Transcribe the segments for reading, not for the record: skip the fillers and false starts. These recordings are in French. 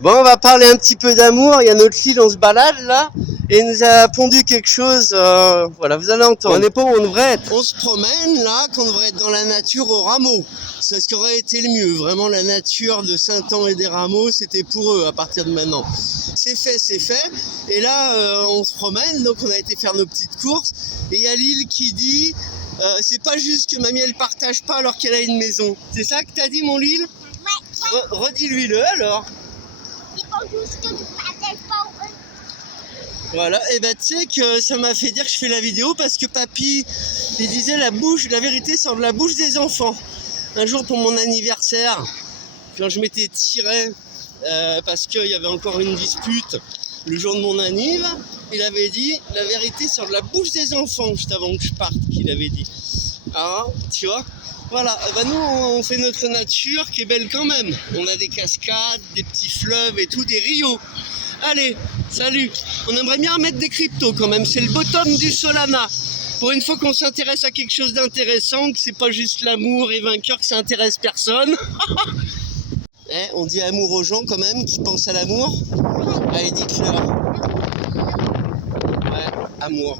Bon, on va parler un petit peu d'amour. Il y a notre Lille, on se balade là, et il nous a pondu quelque chose. Voilà, vous allez entendre. On n'est pas où on devrait être. On se promène là, qu'on devrait être dans la nature au Rameau. C'est ce qui aurait été le mieux. Vraiment, la nature de Saint-An et des Rameaux, c'était pour eux à partir de maintenant. C'est fait, c'est fait. Et là, on se promène, donc on a été faire nos petites courses. Et il y a Lille qui dit c'est pas juste que mamie elle partage pas alors qu'elle a une maison. C'est ça que t'as dit, mon Lille? Ouais. Redis-lui-le alors. Voilà, et bah tu sais que ça m'a fait dire que je fais la vidéo parce que papy, il disait la vérité sort de la bouche des enfants. Un jour pour mon anniversaire, quand je m'étais tiré parce qu'il y avait encore une dispute le jour de mon anniv, il avait dit la vérité sort de la bouche des enfants juste avant que je parte, qu'il avait dit. Alors, tu vois, voilà, bah nous on fait notre nature qui est belle quand même. On a des cascades, des petits fleuves et tout, des rios. Allez, salut. On aimerait bien mettre des cryptos quand même, c'est le bottom du Solana. Pour une fois qu'on s'intéresse à quelque chose d'intéressant, que c'est pas juste l'amour et vainqueur, que ça intéresse personne. On dit amour aux gens quand même, qui pensent à l'amour. Allez, dites-leur. Ouais, amour.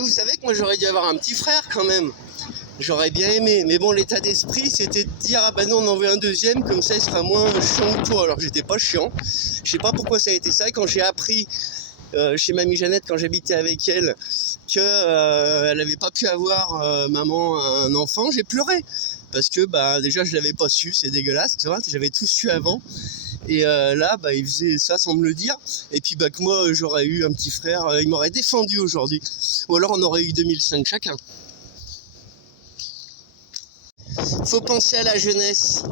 Vous savez que moi j'aurais dû avoir un petit frère quand même. J'aurais bien aimé, mais bon, l'état d'esprit c'était de dire ah ben non, on en veut un deuxième, comme ça il sera moins chiant que toi. Alors j'étais pas chiant, je sais pas pourquoi ça a été ça. Et quand j'ai appris chez mamie Jeannette, quand j'habitais avec elle, que elle avait pas pu avoir maman un enfant, j'ai pleuré parce que bah déjà je l'avais pas su, c'est dégueulasse, tu vois, j'avais tout su avant. Et là, bah, il faisait ça sans me le dire. Et puis bah, que moi, j'aurais eu un petit frère, il m'aurait défendu aujourd'hui. Ou alors on aurait eu 2005 chacun. Faut penser à la jeunesse.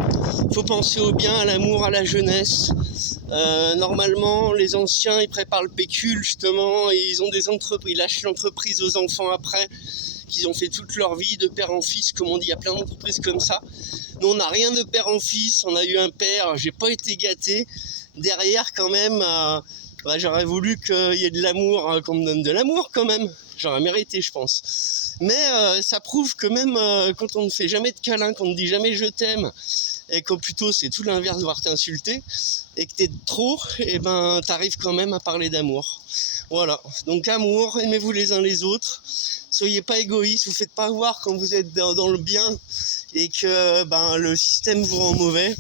Faut penser au bien, à l'amour, à la jeunesse. Normalement, les anciens, ils préparent le pécule, justement. Et ils ont des entreprises, ils lâchent l'entreprise aux enfants après, qu'ils ont fait toute leur vie, de père en fils, comme on dit. Il y a plein d'entreprises comme ça. Nous, on n'a rien de père en fils, on a eu un père, j'ai pas été gâté. Derrière, quand même, bah, j'aurais voulu qu'il y ait de l'amour, qu'on me donne de l'amour quand même. J'aurais mérité, je pense. Mais ça prouve que même quand on ne fait jamais de câlin, qu'on ne dit jamais je t'aime, et qu'au plutôt c'est tout l'inverse de voir t'insulter, et que t'es trop, et ben t'arrives quand même à parler d'amour. Voilà, donc amour, aimez-vous les uns les autres. Soyez pas égoïstes, vous faites pas voir quand vous êtes dans le bien et que ben, le système vous rend mauvais.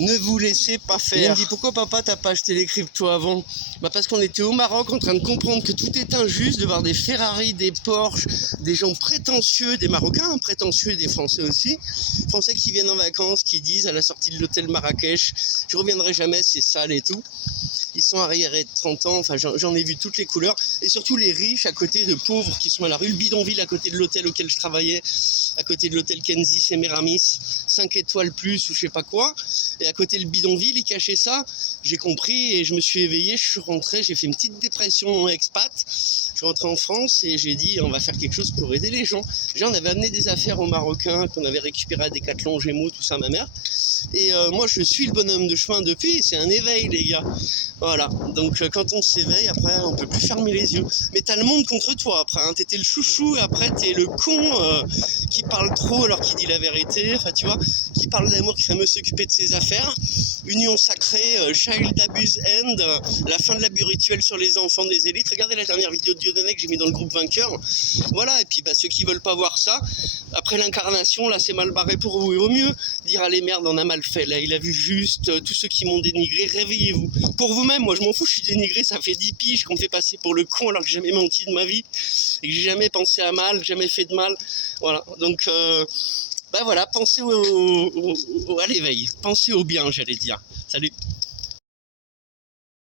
Ne vous laissez pas faire. Il me dit pourquoi papa t'as pas acheté les cryptos avant? Bah parce qu'on était au Maroc en train de comprendre que tout est injuste, de voir des Ferrari, des Porsche, des gens prétentieux, des Marocains prétentieux et des Français aussi. Français qui viennent en vacances, qui disent à la sortie de l'hôtel Marrakech, je reviendrai jamais, c'est sale et tout. Ils sont arriérés de 30 ans, enfin j'en ai vu toutes les couleurs. Et surtout les riches à côté de pauvres qui sont à la rue. Le bidonville à côté de l'hôtel auquel je travaillais, à côté de l'hôtel Kenzie Semiramis, 5 étoiles plus ou je sais pas quoi. Et à côté le bidonville, ils cachaient ça. J'ai compris et je me suis éveillé, je suis rentré, j'ai fait une petite dépression expat. Je suis rentré en France et j'ai dit on va faire quelque chose pour aider les gens. Déjà on avait amené des affaires aux Marocains qu'on avait récupérées à Decathlon, Gémeaux, tout ça, ma mère. Et moi je suis le bonhomme de chemin depuis, c'est un éveil les gars. Voilà, donc quand on s'éveille, après on peut plus fermer les yeux. Mais t'as le monde contre toi après, hein. T'étais le chouchou et après t'es le con qui parle trop alors qu'il dit la vérité, enfin tu vois, qui parle d'amour, qui fait mieux s'occuper de ses affaires. Union sacrée, child abuse end, la fin de l'abus rituel sur les enfants des élites. Regardez la dernière vidéo de Dieudonné que j'ai mis dans le groupe vainqueur. Voilà, et puis bah, ceux qui veulent pas voir ça, après l'incarnation, là c'est mal barré pour vous. Il vaut mieux dire allez merde, on a mal fait, là il a vu juste, tous ceux qui m'ont dénigré, réveillez-vous. Pour vous-même, moi je m'en fous, je suis dénigré, ça fait 10 piges qu'on me fait passer pour le con alors que j'ai jamais menti de ma vie, et que j'ai jamais pensé à mal, jamais fait de mal. Voilà, donc bah voilà, pensez à l'éveil, pensez au bien, j'allais dire. Salut.